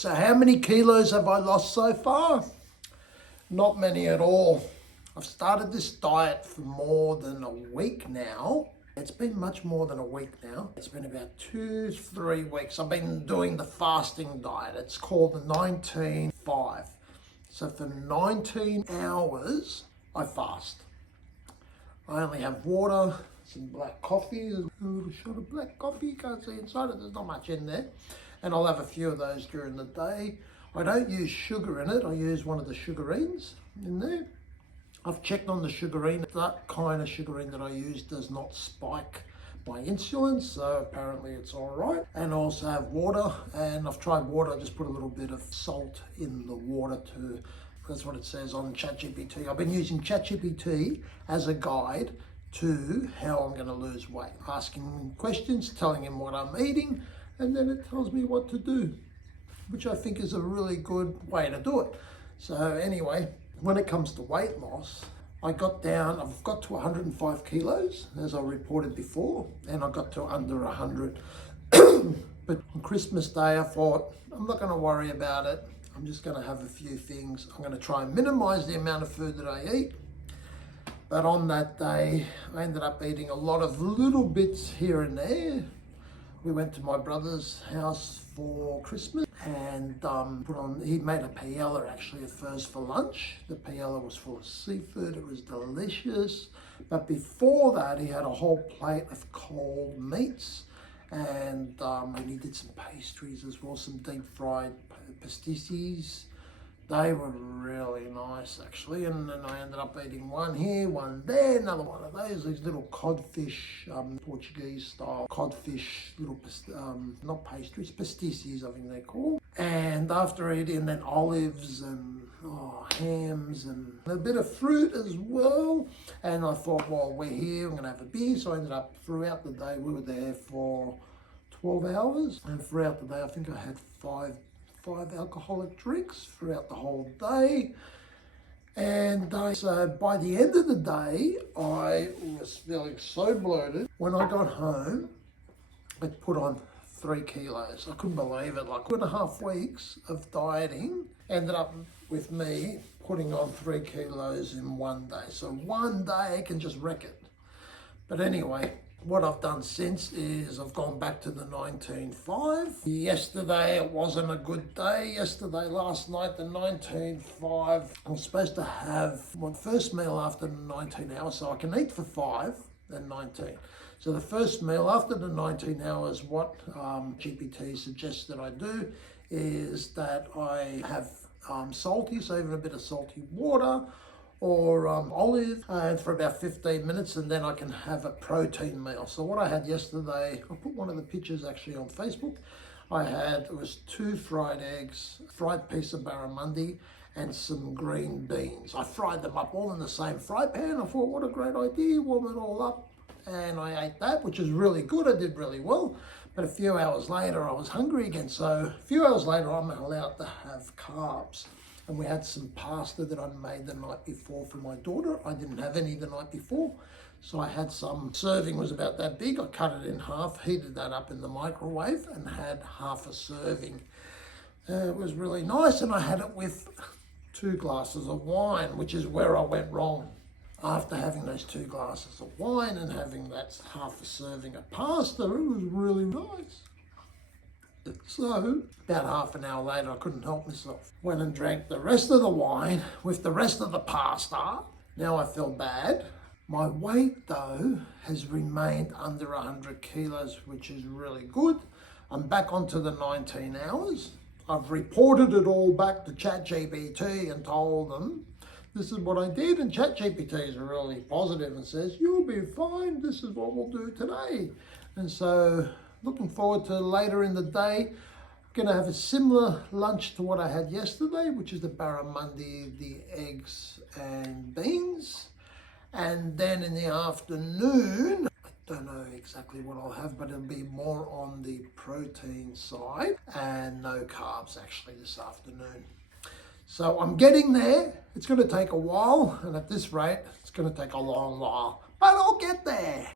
So how many kilos have I lost so far? Not many at all. I've started this diet for more than a week now. It's been much more than a week now. It's been about 2-3 weeks. I've been doing the fasting diet. It's called the 19-5. So for 19 hours, I fast. I only have water, some black coffee, a little shot of black coffee. You can't see inside it, there's not much in there. And I'll have a few of those during the day. I don't use sugar in it. I use one of the sugarines in there. I've checked on the sugarine. That kind of sugarine that I use does not spike my insulin, so apparently it's all right. And I also have water, and I've tried water. I just put a little bit of salt in the water too. That's what it says on ChatGPT. I've been using ChatGPT as a guide to how I'm going to lose weight. Asking him questions, telling him what I'm eating, and then it tells me what to do, which I think is a really good way to do it. So anyway, when it comes to weight loss, I've got to 105 kilos, as I reported before, and I got to under 100. But on Christmas Day, I thought, I'm not going to worry about it. I'm just going to have a few things. I'm going to try and minimize the amount of food that I eat. But on that day, I ended up eating a lot of little bits here and there. We went to my brother's house for Christmas and he made a paella actually at first for lunch. The paella was full of seafood, it was delicious. But before that, he had a whole plate of cold meats and he did some pastries as well, some deep fried pasties. They were really nice actually, and then I ended up eating one here, one there, another one of those, these little codfish, Portuguese style codfish, little, not pastries, pasties I think they're called. And after eating, then olives and hams and a bit of fruit as well. And I thought, well, we're here, I'm gonna have a beer. So I ended up, throughout the day, we were there for 12 hours. And throughout the day, I think I had five alcoholic drinks throughout the whole day. And so by the end of the day, I was feeling so bloated. When I got home, I put on 3 kilos. I couldn't believe it. Like 2.5 weeks of dieting ended up with me putting on 3 kilos in one day. So one day can just wreck it. But anyway, what I've done since is I've gone back to the 19-5. Yesterday it wasn't a good day. Last night, the 19-5, I'm supposed to have my first meal after the 19 hours, so I can eat for 5, then 19. So the first meal after the 19 hours, what GPT suggests that I do is that I have salty, so even a bit of salty water, or olive, and for about 15 minutes, and then I can have a protein meal. So what I had yesterday, I put one of the pictures actually on Facebook. It was 2 fried eggs, fried piece of barramundi, and some green beans. I fried them up all in the same fry pan. I thought, what a great idea, warm it all up. And I ate that, which is really good. I did really well. But a few hours later, I was hungry again. So a few hours later, I'm allowed to have carbs. And we had some pasta that I made the night before for my daughter. I didn't have any the night before. So I had some, serving was about that big. I cut it in half, heated that up in the microwave and had half a serving. It was really nice, and I had it with 2 glasses of wine, which is where I went wrong. After having those 2 glasses of wine and having that half a serving of pasta, it was really nice. So, about half an hour later, I couldn't help myself. Went and drank the rest of the wine with the rest of the pasta. Now I feel bad. My weight, though, has remained under 100 kilos, which is really good. I'm back onto the 19 hours. I've reported it all back to ChatGPT and told them this is what I did, and ChatGPT is really positive and says, you'll be fine, this is what we'll do today. And so, looking forward to later in the day. I'm gonna have a similar lunch to what I had yesterday, which is the barramundi, the eggs and beans. And then in the afternoon, I don't know exactly what I'll have, but it'll be more on the protein side and no carbs actually this afternoon. So I'm getting there. It's going to take a while, and at this rate, it's going to take a long while, but I'll get there.